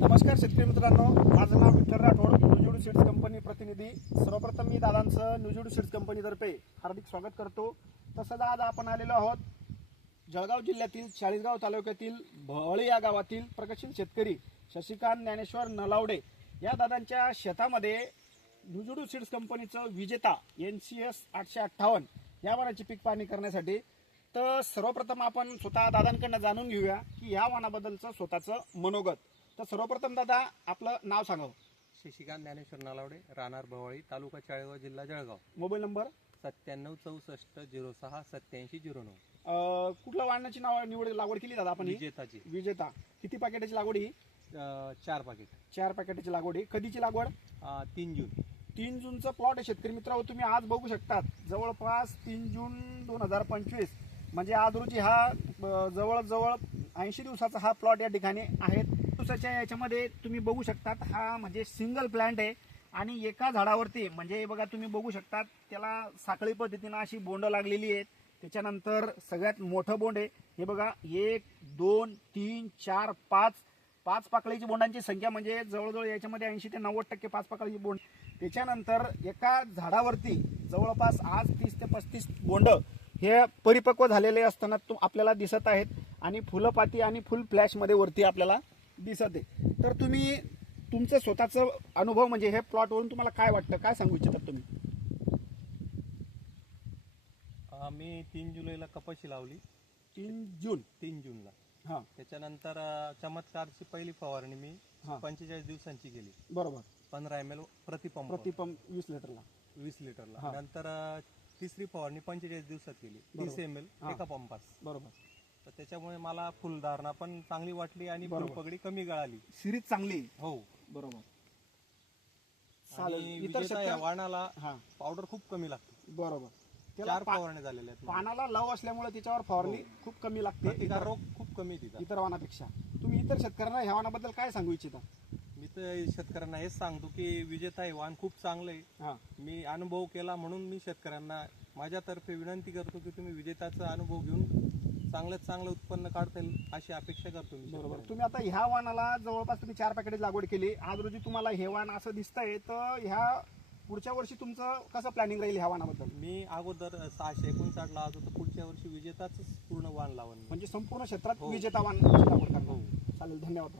नमस्कार शेतकरी मित्रांनो, माझं नाव विठ्ठल राठोड, न्यूजिडू सीड्स कंपनी प्रतिनिधी। सर्वप्रथम मी दादांचं न्यूजिडू सीड्स कंपनीतर्फे हार्दिक स्वागत करतो। तसंच आज आपण आलेलो आहोत जळगाव जिल्ह्यातील चाळीसगाव तालुक्यातील भवळी या गावातील प्रगतशील शेतकरी शशिकांत ज्ञानेश्वर नलावडे या दादांच्या शेतामध्ये न्यूजिडू सीड्स कंपनीचं विजेता NCS 858 या वाणाची पीक पाहणी करण्यासाठी। तर सर्वप्रथम आपण स्वतः दादांकडून जाणून घेऊया की या वाणाबद्दलचं स्वतःचं मनोगत। तर सर्वप्रथम दादा आपलं नाव सांगावं। शशिकांत ज्ञानेश्वर नलावडे, राहणार भवळी, तालुका चाळीसगाव, जिल्हा जळगाव। Mobile number 9764060609। कुठल्या वाणाची निवड लागवड केली दादा आपण? विजेताची। विजेता किती पॅकेटाची लागवड ही? 4 पॅकेट। 4 पॅकेटाची लागवड ही कधीची लागवड? 3 जून। 3 जूनचा प्लॉट आहे शेतकरी मित्रांनो, तुम्ही आज बघू शकतात। जवळपास 3 जून 2025 म्हणजे आज रोजी हा जवळजवळ 80 दिवसाचा हा प्लॉट या ठिकाणी आहे। दिवसाच्या याच्यामध्ये तुम्ही बघू शकतात हा म्हणजे सिंगल प्लांट आहे आणि एका झाडावरती म्हणजे बघा तुम्ही बघू शकतात त्याला साखळी पद्धतीने अशी बोंड लागलेली आहेत। त्याच्यानंतर सगळ्यात मोठं बोंड आहे हे बघा, 1 2 3 4 5 पाकळीची बोंडांची संख्या म्हणजे जवळजवळ याच्यामध्ये 80 ते 90% 5 पाकळीची बोंड। त्याच्यानंतर एका झाडावरती जवळपास आज 30 ते 35 बोंड हे परिपक्व झालेले असताना आपल्याला दिसत आहेत आणि फुलपाती आणि फुल फ्लॅश मध्ये वरती आपल्याला दिसत आहे। तर तुम्ही तुमचं स्वतःचं अनुभव म्हणजे हे प्लॉट वरून तुम्हाला काय वाटतं, काय सांगू इच्छितात तुम्ही? मी 3 जुलैला कपाशी लावली। 3 जून 3 जूनला। हां, त्याच्यानंतर चमत्कारची पहिली फवारणी मी 45 दिवसांची केली। बरोबर। 15 ml प्रतिपंप 20 लिटरला 20 लिटरला। नंतर तिसरी फवारणी 45 दिवसात केली, 30 ml एका पंपास। बरोबर। तर त्याच्यामुळे मला फुलधारणा पण चांगली वाटली आणि फुलपगडी कमी गळाली, सिरीज चांगली। हो बरोबर। आणि विजेता या वाणाला पावडर खूप कमी लागते। बरोबर। 4 फवारणी झालेल्या आहेत। पानाला लव असल्यामुळे त्याच्यावर फवारणी खूप कमी लागते, प्रतिकार रोग खूप कमी तिथं इतर वाणापेक्षा। तुम्ही इतर शेतकऱ्यांना ह्या वाणाबद्दल काय सांगू इच्छिता? मी तर शेतकऱ्यांना हेच सांगतो की विजेता हे वाण खूप चांगलं आहे। मी अनुभव केला म्हणून मी शेतकऱ्यांना माझ्यातर्फे विनंती करतो की तुम्ही विजेताचा अनुभव घेऊन चांगल्यात चांगलं उत्पन्न काढता येईल अशी अपेक्षा करतो मी। बरोबर। तुम्ही आता ह्या वाणाला जवळपास तुम्ही 4 पॅकेट लागवड केली, आज रोजी तुम्हाला हे वाण असं दिसतंय, तर ह्या पुढच्या वर्षी तुमचं कसं प्लॅनिंग राहील ह्या वाणाबद्दल? मी अगोदर 659 लावत होतो, पुढच्या वर्षी विजेताच पूर्ण वाण लावून म्हणजे संपूर्ण क्षेत्रात विजेता वाण लागवड करणार। चालेल, धन्यवाद।